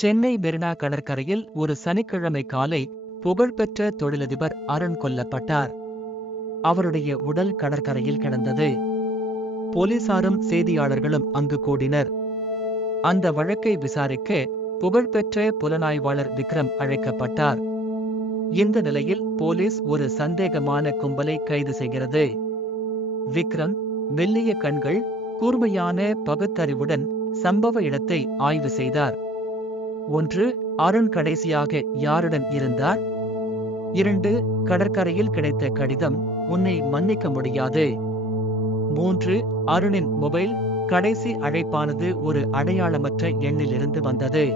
சென்னை மெரினா கடற்கரையில் ஒரு சனிக்கிழமை காலை புகழ்பெற்ற தொழிலதிபர் அருண் கொல்லப்பட்டார். அவருடைய உடல் கடற்கரையில் கிடந்தது. போலீசாரும் செய்தியாளர்களும் அங்கு கூடினர். அந்த வழக்கை விசாரிக்க புகழ்பெற்ற புலனாய்வாளர் விக்ரம் அழைக்கப்பட்டார். இந்த நிலையில் போலீஸ் ஒரு சந்தேகமான கும்பலை கைது செய்கிறது. விக்ரம் மெல்லிய கண்கள், கூர்மையான பகுத்தறிவுடன் சம்பவ இடத்தை ஆய்வு செய்தார். 1. அருண் கடைசியாக யாருடன் இருந்தார்? 2. கடற்கரையில் கிடைத்த கடிதம் உன்னை மன்னிக்க முடியாது. 3. அருணின் மொபைல் கடைசி அழைப்பானது ஒரு அடையாளமற்ற எண்ணிலிருந்து வந்தது.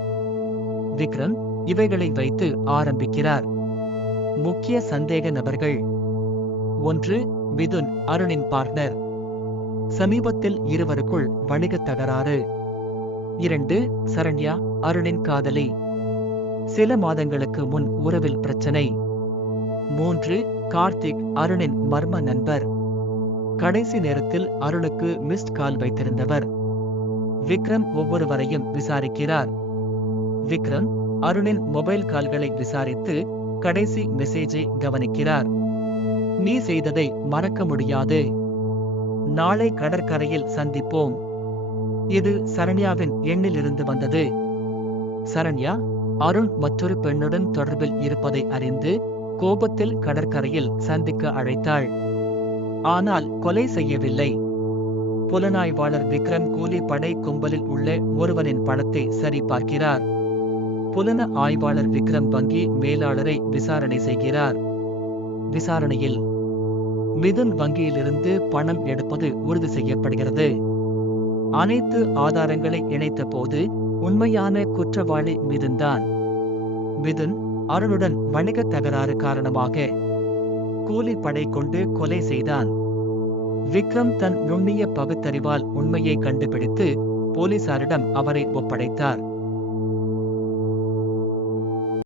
விக்ரம் இவைகளை வைத்து ஆரம்பிக்கிறார். முக்கிய சந்தேக நபர்கள்: 1. மிதுன், அருணின் பார்ட்னர். சமீபத்தில் இருவருக்குள் வணிகத் தகராறு. 2. சரண்யா, அருணின் காதலி. சில மாதங்களுக்கு முன் உறவில் பிரச்சனை. 3. கார்த்திக், அருணின் மர்ம நண்பர். கடைசி நேரத்தில் அருணுக்கு மிஸ்ட் கால் வைத்திருந்தவர். விக்ரம் ஒவ்வொருவரையும் விசாரிக்கிறார். விக்ரம் அருணின் மொபைல் கால்களை விசாரித்து கடைசி மெசேஜை கவனிக்கிறார். நீ செய்ததை மறக்க முடியாது. நாளை கடற்கரையில் சந்திப்போம். இது சரண்யாவின் எண்ணிலிருந்து வந்தது. சரண்யா அருண் மற்றொரு பெண்ணுடன் தொடர்பில் இருப்பதை அறிந்து கோபத்தில் கடற்கரையில் சந்திக்க அழைத்தாள். ஆனால் கொலை செய்யவில்லை. புலனாய்வாளர் விக்ரம் கூலிப்படை கும்பலில் உள்ள ஒருவனின் பணத்தை சரிபார்க்கிறார். புலன ஆய்வாளர் விக்ரம் வங்கி மேலாளரை விசாரணை செய்கிறார். விசாரணையில் மிதுன் வங்கியிலிருந்து பணம் எடுப்பது உறுதி செய்யப்படுகிறது. அனைத்து ஆதாரங்களை இணைத்த போது உண்மையான குற்றவாளி மிதுன்தான். மிதுன் அருணுடன் வணிக தகராறு காரணமாக கூலிப்படை கொண்டு கொலை செய்தான். விக்ரம் தன் நுண்ணிய பகுத்தறிவால் உண்மையை கண்டுபிடித்து போலீசாரிடம் அவரை ஒப்படைத்தார்.